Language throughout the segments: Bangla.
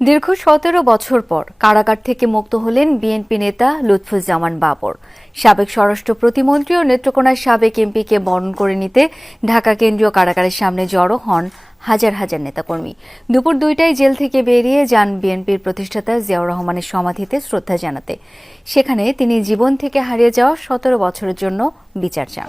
দীর্ঘ সতেরো বছর পর কারাগার থেকে মুক্ত হলেন বিএনপি নেতা লুৎফুজ্জামান বাবর। সাবেক স্বরাষ্ট্র প্রতিমন্ত্রী ও নেত্রকোনার সাবেক এমপিকে বরণ করে নিতে ঢাকা কেন্দ্রীয় কারাগারের সামনে জড়ো হন হাজার হাজার নেতাকর্মী। দুপুর দুইটায় জেল থেকে বেরিয়ে যান বিএনপির প্রতিষ্ঠাতা জিয়াউর রহমানের সমাধিতে শ্রদ্ধা জানাতে। সেখানে তিনি জীবন থেকে হারিয়ে যাওয়া সতেরো বছরের জন্য বিচার চান।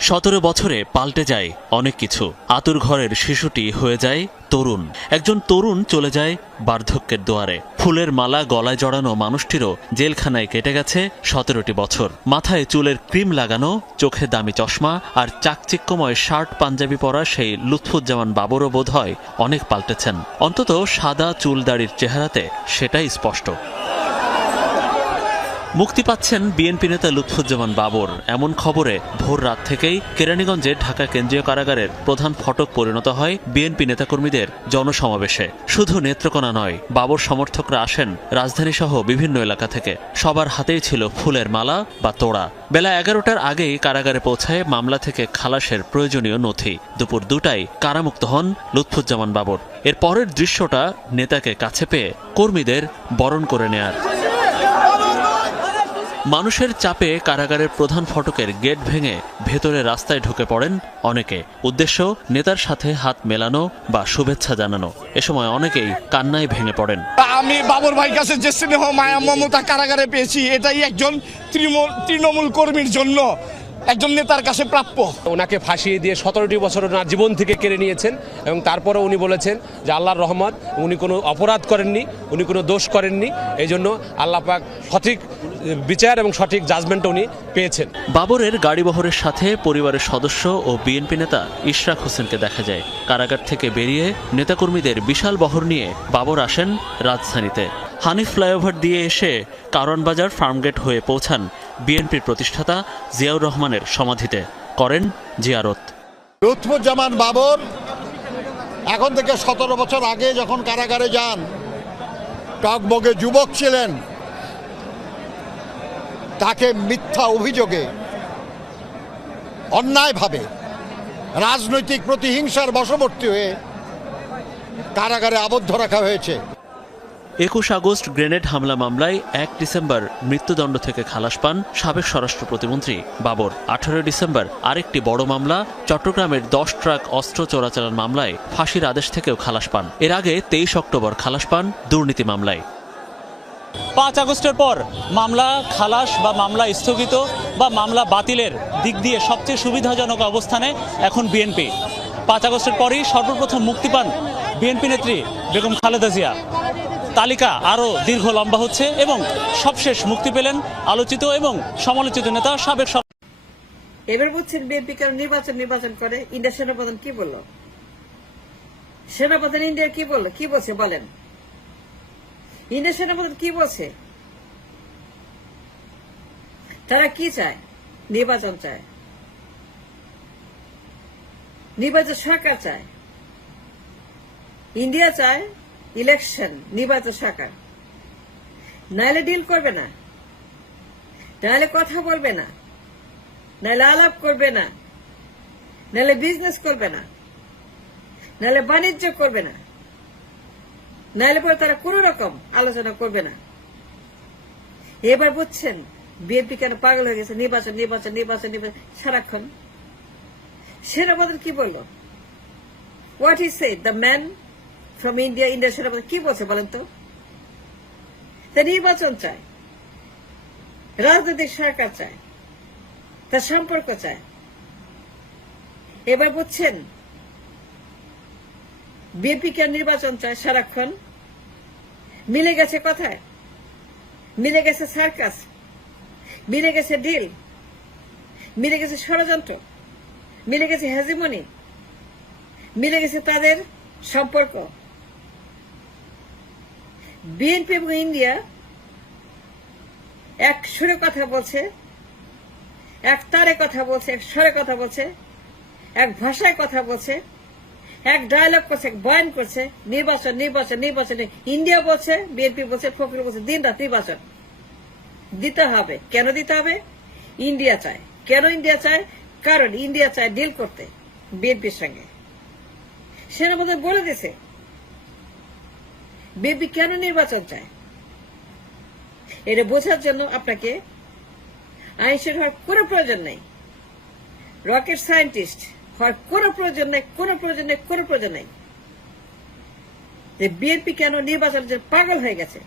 সতেরো বছরে পাল্টে যায় অনেক কিছু। আতুর ঘরের শিশুটি হয়ে যায় তরুণ। একজন তরুণ চলে যায় বার্ধক্যের দুয়ারে। ফুলের মালা গলায় জড়ানো মানুষটিরও জেলখানায় কেটে গেছে সতেরোটি বছর। মাথায় চুলের ক্রিম লাগানো, চোখে দামি চশমা আর চাকচিক্যময় শার্ট পাঞ্জাবি পরা সেই লুৎফুজ্জামান বাবরও বোধ হয় অনেক পাল্টেছেন। অন্তত সাদা চুল দাড়ির চেহারাতে সেটাই স্পষ্ট। মুক্তি পাচ্ছেন বিএনপি নেতা লুৎফুজ্জামান বাবর। এমন খবরে ভোর রাত থেকেই কেরানীগঞ্জে ঢাকা কেন্দ্রীয় কারাগারের প্রধান ফটক পরিণত হয় বিএনপি নেতাকর্মীদের জনসমাবেশে। শুধু নেত্রকোনা নয়, বাবর সমর্থকরা আসেন রাজধানী সহ বিভিন্ন এলাকা থেকে। সবার হাতেই ছিল ফুলের মালা বা তোড়া। বেলা এগারোটার আগেই কারাগারে পৌঁছায় মামলা থেকে খালাসের প্রয়োজনীয় নথি। দুপুর দুটায় কারামুক্ত হন লুৎফুজ্জামান বাবর। এর পরের দৃশ্যটা নেতাকে কাছে পেয়ে কর্মীদের বরণ করে নেয়ার। মানুষের চাপে কারাগারের প্রধান ফটকের গেট ভেঙে ভেতরে রাস্তায় ঢুকে পড়েন অনেকে। উদ্দেশ্য নেতার সাথে হাত মেলানো বা শুভেচ্ছা জানানো। এ সময় অনেকেই কান্নায় ভেঙে পড়েন। আমি বাবর ভাই কাছে যে স্নেহ মায়া মমতা কারাগারে পেয়েছি এটাই একজন তৃণমূল তৃণমূল কর্মীর জন্য একজন নেতার কাছে প্রাপ্য। ওনাকে ফাঁসিয়ে দিয়ে সতেরোটি বছর ওনার জীবন থেকে কেড়ে নিয়েছেন এবং তারপরে উনি বলেছেন যে আল্লাহর রহমত উনি কোনো অপরাধ করেননি উনি কোনো দোষ করেননি। এই জন্য আল্লাহ পাক সঠিক বিচার এবং সঠিক জাজমেন্ট উনি পেয়েছেন। বাবরের গাড়িবহরের সাথে পরিবারের সদস্য ও বিএনপি নেতা ইশরাক হোসেনকে দেখা যায়। কারাগার থেকে বেরিয়ে নেতাকর্মীদের বিশাল বহর নিয়ে বাবর আসেন রাজধানীতে। হানিফ ফ্লাইওভার দিয়ে এসে কারওয়ানবাজার ফার্মগেট হয়ে পৌঁছান বিএনপির প্রতিষ্ঠাতা জিয়াউর রহমানের সমাধিতে। করেন জিয়ারত। লুৎফুজ্জামান বাবর এখন থেকে সতেরো বছর আগে যখন কারাগারে যান টকবগে যুবক ছিলেন তাকে মিথ্যা অভিযোগে অন্যায়ভাবে রাজনৈতিক প্রতিহিংসার বশবর্তী হয়ে কারাগারে আবদ্ধ রাখা হয়েছে। একুশ আগস্ট গ্রেনেড হামলা মামলায় এক ডিসেম্বর মৃত্যুদণ্ড থেকে খালাস পান সাবেক স্বরাষ্ট্র প্রতিমন্ত্রী বাবর। আঠারোই ডিসেম্বর আরেকটি বড় মামলা, চট্টগ্রামের দশ ট্রাক অস্ত্র চোরাচালান মামলায় ফাঁসির আদেশ থেকেও খালাস পান। এর আগে তেইশ অক্টোবর খালাস পান দুর্নীতি মামলায়। পাঁচ আগস্টের পর মামলা খালাস বা মামলা স্থগিত বা মামলা বাতিলের দিক দিয়ে সবচেয়ে সুবিধাজনক অবস্থানে এখন বিএনপি পাঁচ আগস্টের পরই সর্বপ্রথম মুক্তি পান বিএনপি নেত্রী বেগম খালেদা জিয়া। তালিকা আরও দীর্ঘ লম্বা হচ্ছে এবং সবশেষ মুক্তি পেলেন আলোচিত এবং সমালোচিত নেতা সাবেক এবার বলছেন বিএনপি কেন নির্বাচন নির্বাচন করে? ইন্ডিয়ার সেনাপ্রধান কি বলল? সেনাপ্রধান ইন্ডিয়ার কি বলল? কি বলছে বলেন। ইন্ডিয়ার মধ্যে কি বলছে তারা কি চায়? নির্বাচন চায়। নির্বাচন সরকার চায়। ইন্ডিয়া চায় ইলেকশন নির্বাচন সরকার। নাহলে ডিল করবে না। নাহলে কথা বলবে না। নাহলে আলাপ করবে না। নাহলে বিজনেস করবে না। নাহলে বাণিজ্য করবে না। নাহলে পরে তারা কোন রকম আলোচনা করবে না। এবার বুঝছেন, বিএনপি কেন পাগল হয়ে গেছে? নির্বাচন নির্বাচন নির্বাচন নির্বাচন, সারাক্ষণ। সেনাপ্রধান কি বলল? What is say the man from India India সেনাপ্রধান কি বলছে বলেন তো? তা নির্বাচন চায়, রাজনৈতিক সরকার চায়, তার সম্পর্ক চায়। এবার বুঝছেন বিএনপি কে নির্বাচন চায়, সারাক্ষণ। মিলে গেছে কথায়। মিলে গেছে সার্কাস। মিলে গেছে ডিল। মিলে গেছে ষড়যন্ত্র। মিলে গেছে হেজিমনি। মিলে গেছে তাদের সম্পর্ক। বিএনপি এবং ইন্ডিয়া এক সুরে কথা বলছে, এক তারে কথা বলছে, এক স্বরে কথা বলছে, এক ভাষায় কথা বলছে। এক ডায়লগ করছে, এক বয়ান করছে, নির্বাচন নির্বাচন নির্বাচন ইন্ডিয়া বলছে বিএনপি বলছে ফখরুল বলছে, দিন রাত নির্বাচন। দিতে হবে। কেন দিতে হবে? ইন্ডিয়া চায়। কেন ইন্ডিয়া চায়? কারণ ইন্ডিয়া চায় ডিল করতে বিএনপির সঙ্গে। সেনাপ্রধান বলে দিছে বিএনপি কেন নির্বাচন চায়? এটা বোঝার জন্য আপনাকে আইনশীল হওয়ার কোনো প্রয়োজন নেই। রকেট সায়েন্টিস্ট হওয়ার কোনো প্রয়োজন নেই, কোনো প্রয়োজন নেই, কোনো প্রয়োজন নেই। যে বিএনপি কেন নির্বাচনের জন্য পাগল হয়ে গেছে?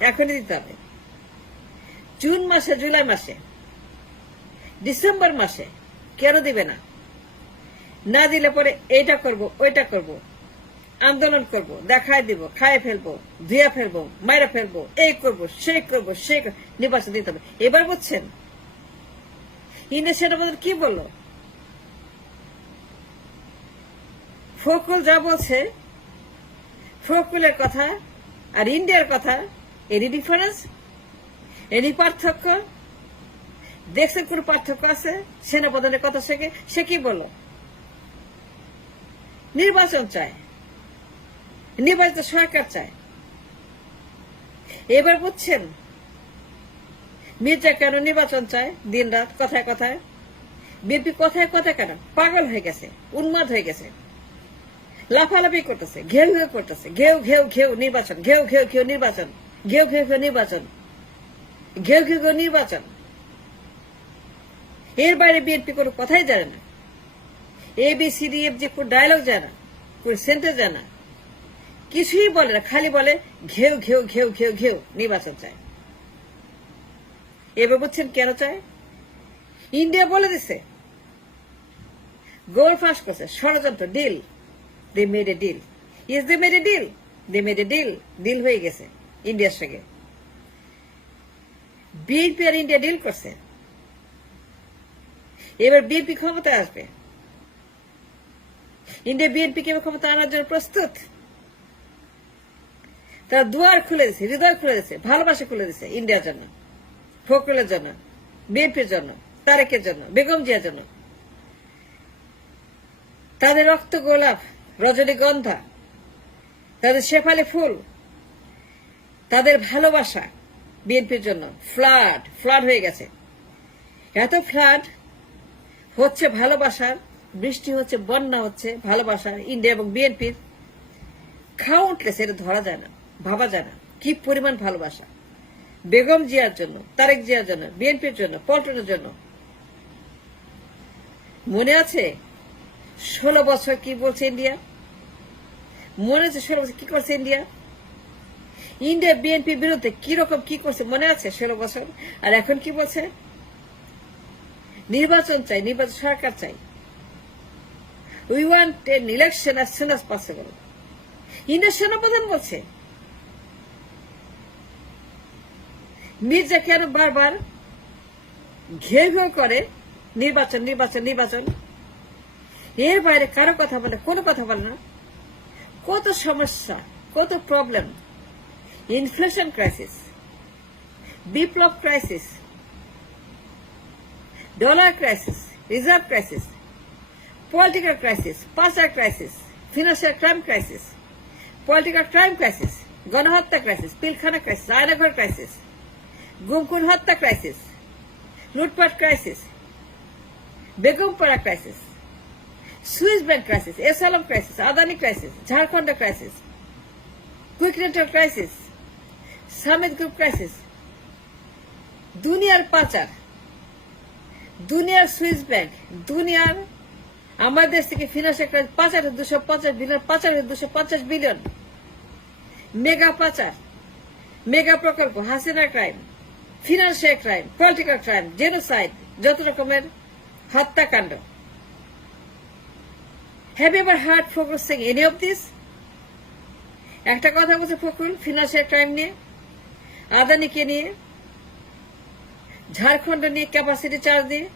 এখনই দিতে হবে। জুন মাসে, জুলাই মাসে, ডিসেম্বর মাসে কেন দিবে না? না দিলে পরে এইটা করব, ওইটা করব, আন্দোলন করব, দেখায় দিব খায় ফেলব ধুয়ে ফেলব, মাইরা ফেলব, এই করব, সেই করব করব। নির্বাচন দিতে হবে। এবার বুঝছেন? ইন্ডিয়া কি বলল? ফকুল যা বলছে ফকুলের কথা আর ইন্ডিয়ার কথা, এরই ডিফারেন্স এরই পার্থক্য। দেখছেন কোন পার্থক্য আছে? সেনাপ্রধানের কথা থেকে সে কি বলল? নির্বাচন চায়। নির্বাচিত সরকার চায়। এবার বুঝছেন, মির্জা কেন নির্বাচন চায়? দিন রাত কথায় কথায়। বিএনপি কথায় কথায় কেন? পাগল হয়ে গেছে, উন্মাদ হয়ে গেছে। লাফালাফি করতেছে ঘেউ ঘেউ করতেছে ঘেউ ঘেউ ঘেউ নির্বাচন ঘেউ ঘেউ ঘেউ নির্বাচন ঘেউ ঘেউ ঘেউ নির্বাচন ঘেউ ঘেউ ঘেউ নির্বাচন এর বাইরে বিএনপি কোনো কথাই জানে না A B C D F যে কোনো ডায়লগ জানে না কোনো সেন্টেন্স জানে না কিছুই বলে না খালি বলে ঘেউ ঘেউ ঘেউ ঘেউ ঘেউ নির্বাচন চায় এবার বুঝছেন কেন চায় ইন্ডিয়া বলে দিছে গোল ফাঁস করছে ষড়যন্ত্র deal they made a deal is they made a deal they made a deal deal হয়ে গেছে ইন্ডিয়ার সঙ্গে বিএনপি আর ইন্ডিয়া ডিল করছে। এবার বিএনপি ক্ষমতায় আসবে। ইন্ডিয়া বিএনপি কে ক্ষমতা আনার জন্য প্রস্তুত। তারা দুয়ার খুলে দিছে, হৃদয় খুলে দিছে, ভালোবাসা খুলে দিছে ইন্ডিয়ার জন্য, ফখরুলের জন্য বিএনপির জন্য, তারেকের জন্য, বেগম জিয়ার জন্য। তাদের রক্ত গোলাপ। রজনীগন্ধা, তাদের শেফালি ফুল, তাদের ভালোবাসা বিএনপির জন্য। ফ্লাড ফ্লাড হয়ে গেছে। এত ফ্লাড হচ্ছে ভালোবাসার বৃষ্টি হচ্ছে, বন্যা হচ্ছে ভালোবাসার ইন্ডিয়া এবং বিএনপির। কাউন্টলেস এটা ধরা যায় না, ভাবা যায় না। কি পরিমাণ ভালোবাসা। বেগম জিয়ার জন্য, তারেক জিয়ার জন্য, বিএনপির জন্য, পল্টনের জন্য। মনে আছে? ষোলো বছর কি বলছে ইন্ডিয়া মনে আছে ষোলো বছর কি করছে ইন্ডিয়া ইন্ডিয়া বিএনপির বিরুদ্ধে কি রকম কি করছে মনে আছে ষোলো বছর? আর এখন কি বলছে? নির্বাচন চাই, নির্বাচন সরকার চাই। We want an election as soon as possible ইন্ডিয়ার সেনাপ্রধান বলছে। মির্জা কেন বারবার ঘেউ ঘেউ করে, নির্বাচন নির্বাচন নির্বাচন? এর বাইরে কারও কথা বলে, কোনো কথা বলে না। কত সমস্যা, কত প্রবলেম ইনফ্লেশন ক্রাইসিস বিপ্লব crisis dollar crisis reserve crisis political crisis পাচার crisis financial crime crisis political crime crisis গণহত্যা crisis Pilkhana crisis Aynaghar crisis গুমখুন হত্যা ক্রাইসিস লুটপাট crisis Begumpara crisis Swiss bank crisis S Alam crisis, Adani crisis, Jharkhand crisis, quick rental crisis, Summit group crisis, দুনিয়ার পাচার, দুনিয়ার সুইস ব্যাংক, দুনিয়ার আমার দেশ থেকে ফিনান্সিয়াল ক্রাইসিস পাঁচ হাজার দুশো পঞ্চাশ বিলিয়ন পাঁচ হাজার দুশো পঞ্চাশ বিলিয়ন মেগা পাচার মেগা প্রকল্প, Hasina crime financial crime political crime genocide যত রকমের হত্যাকাণ্ড। Have ever heard focus any of this একটা কথা বলছে ফকুল ফিনান্সিয়াল ক্রাইম নিয়ে আদানিকে নিয়ে, ঝাড়খণ্ড নিয়ে ক্যাপাসিটি চার্জ দিয়ে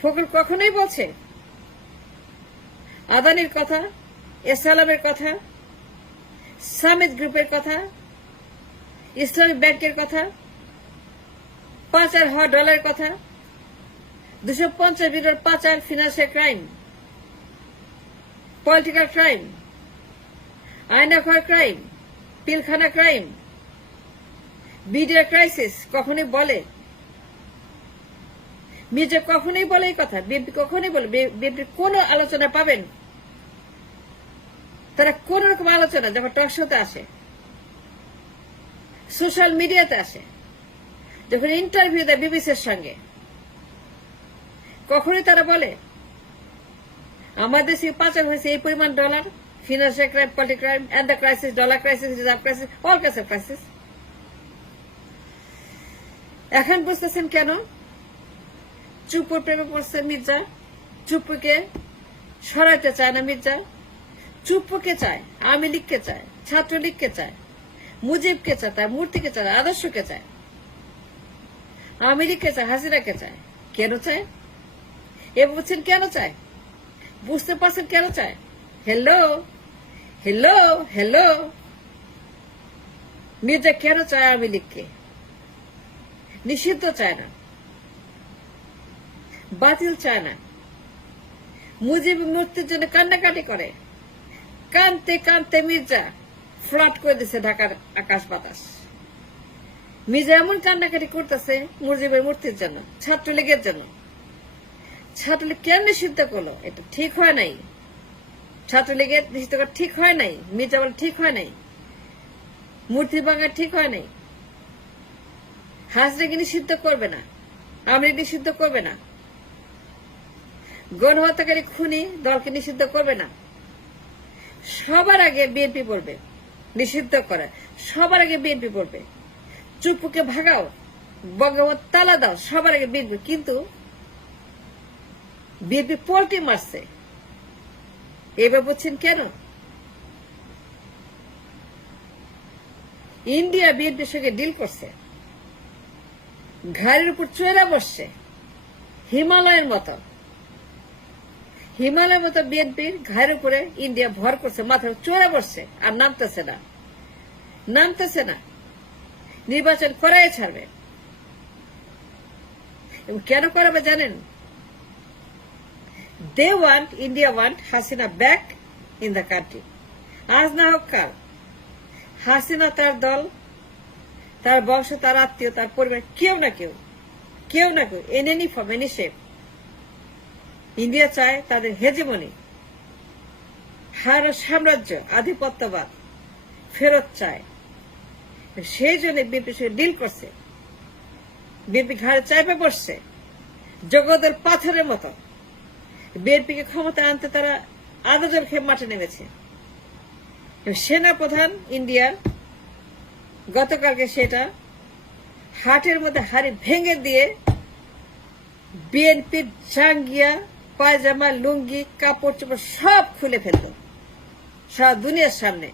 ফকুল কখনোই বলছে? আদানির কথা, এসালামের কথা সামিত গ্রুপের কথা, ইসলামিক ব্যাংকের কথা, পাঁচ হাজার হওয়া ডলারের কথা, দুশো পঞ্চাশ বিলিয়ন পাচার financial crime political crime Aynaghar crime Pilkhana crime media crisis কখনোই বলে মির্জা কখনোই বলে এই কথা বিএনপি কখনোই বলে বিএনপির কোন আলোচনা পাবেন তারা কোন রকম আলোচনা যখন টক শোতে আসে সোশ্যাল মিডিয়াতে আসে যখন ইন্টারভিউ দেয় বিবিসির সঙ্গে কখনোই তারা বলে আমাদের দেশে পাচার হয়েছে এই পরিমাণ dollar financial crime politic crime and the crisis dollar crisis reserve crisis all of crisis এখন বুঝতেছেন কেন? চুপুর প্রেমে পড়ছে মির্জা। চুপুকে সরাইতে চায় না মির্জা। চুপুকে চায়, আওয়ামী লীগকে চায়, ছাত্রলীগকে চায়, মুজিবকে চায়, তার মূর্তিকে চায়, আদর্শকে চায়। আওয়ামী লীগকে চায়, হাসিনাকে চায়। কেন চায়? এ বলছেন কেন চায়? বুঝতে পারছেন কেন চায়? হ্যালো হ্যালো হ্যালো মির্জা কেন চায় আওয়ামী লীগকে নিষিদ্ধ চায় না। বাতিল চায় না। মুজিব মূর্তির জন্য কান্নাকাটি করে। কানতে কানতে মির্জা ফ্লাট করে দিছে ঢাকার আকাশ বাতাস। মির্জা এমন কান্নাকাটি করতেছে মুজিবের মূর্তির জন্য, ছাত্রলীগের জন্য। ছাত্রলীগ কেন নিষিদ্ধ করল? এটা ঠিক হয় নাই। ছাত্রলীগের নিষিদ্ধ করা ঠিক হয় নাই। ঠিক হয় নাই। মূর্তি ভাঙা ঠিক হয় নাই। নিষিদ্ধ করবে না? নিষিদ্ধ করবে না? গণহত্যাকারী খুনি দলকে নিষিদ্ধ করবে না? সবার আগে বিএনপি বলবে, নিষিদ্ধ করা। সবার আগে বিএনপি বলবে, চুপুকে ভাগাও বঙ্গবন্ধ তালা দাও, সবার আগে বিএনপি। কিন্তু বিএনপি পোল্ট্রি মারছে। এবার বলছেন কেন? ইন্ডিয়া বিএনপির সঙ্গে ডিল করছে। ঘাড়ের উপর চয়রা বসছে। হিমালয়ের মতো। হিমালয়ের মতো বিএনপির ঘাড়ের উপরে ইন্ডিয়া ভর করছে, মাথার চোরা বসছে, আর নামতেছে না। নামতেছে না। নির্বাচন করাই ছাড়বে। কেন করাবে জানেন? They want India want Hasina back in the country আজ না হোক কাল। হাসিনা তার দল, তার বংশ, তার আত্মীয়, তার পরিবার, কেউ না কেউ কেউ না কেউ an any form any shape India চায় তাদের হেজেমনি হার সাম্রাজ্য, আধিপত্যবাদ ফেরত চায়। সেই জন্য বিএনপি সঙ্গে ডিল করছে। বিএনপি ঘাড়ে চাইপে বসছে। জগতের পাথরের মতো। বিএনপিকে ক্ষমতা আনতে তারা আদা জল খেয়ে মাঠে নেমেছে। সেনা প্রধান ইন্ডিয়ার, গতকালকে সেটা হাটের মধ্যে হাড়ি ভেঙে দিয়ে বিএনপির জাঙ্গিয়া, পায়জামা, লুঙ্গি, কাপড় চোপড় সব খুলে ফেলত সারা দুনিয়ার সামনে।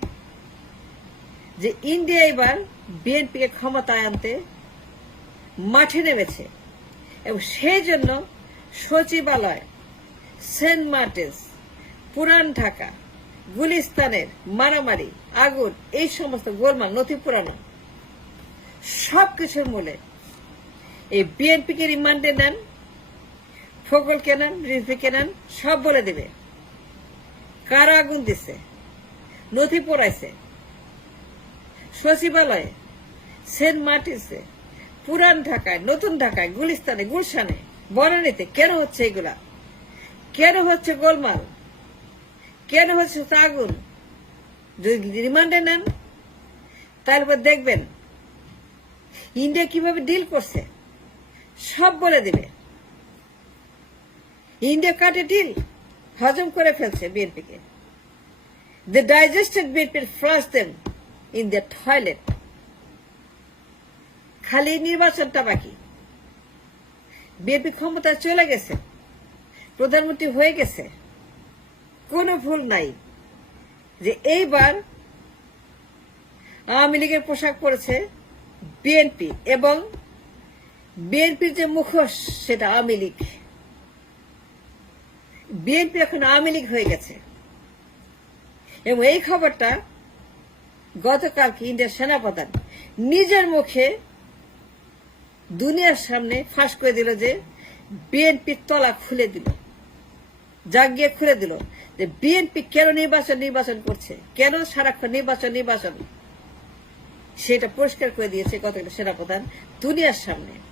যে ইন্ডিয়া এবার বিএনপিকে ক্ষমতায় আনতে মাঠে নেমেছে। এবং সেই জন্য সচিবালয় সেন্ট মার্টিন্স, পুরান ঢাকা, গুলিস্তানের মারামারি, আগুন, এই সমস্ত গোলমাল, নথি পুরানো। সবকিছুর মূলে এই বিএনপিকে রিমান্ডে নেন ফকল কেনান রিজভি কেনান সব বলে দেবে। কারা আগুন দিছে, নথি পড়াইছে সচিবালয়ে, সেন্ট মার্টিনসে, পুরান ঢাকায়, নতুন ঢাকায়, গুলিস্তানে, গুলশানে, বনানীতে কেন হচ্ছে এগুলা? কেন হচ্ছে গোলমাল? কেন হচ্ছে আগুন যদি রিমান্ডে নেন তারপর দেখবেন ইন্ডিয়া কীভাবে ডিল করছে, সব বলে দেবে। ইন্ডিয়া কাটে ডিল হজম করে ফেলছে বিএনপিকে। দে ডাইজেস্টেড বিএনপির flush then in the toilet খালি নির্বাচনটা বাকি। বিএনপি ক্ষমতায় চলে গেছে। প্রধানমন্ত্রী হয়ে গেছে, কোনো ভুল নাই যে এইবার আওয়ামী লীগের পোশাক পরেছে বিএনপি এবং বিএনপির যে মুখোশ সেটা আওয়ামী লীগ। বিএনপি এখন আওয়ামী লীগ হয়ে গেছে। এবং এই খবরটা গতকালকে ইন্ডিয়ার সেনাপ্রধান নিজের মুখে দুনিয়ার সামনে ফাঁস করে দিল যে বিএনপির তলা খুলে দিল। জাগিয়ে খুলে দিল যে বিএনপি কেন নির্বাচন নির্বাচন করছে? কেন সারাক্ষণ নির্বাচন নির্বাচন? সেটা পরিষ্কার করে দিয়েছে কতগুলো সেনাপ্রধান দুনিয়ার সামনে।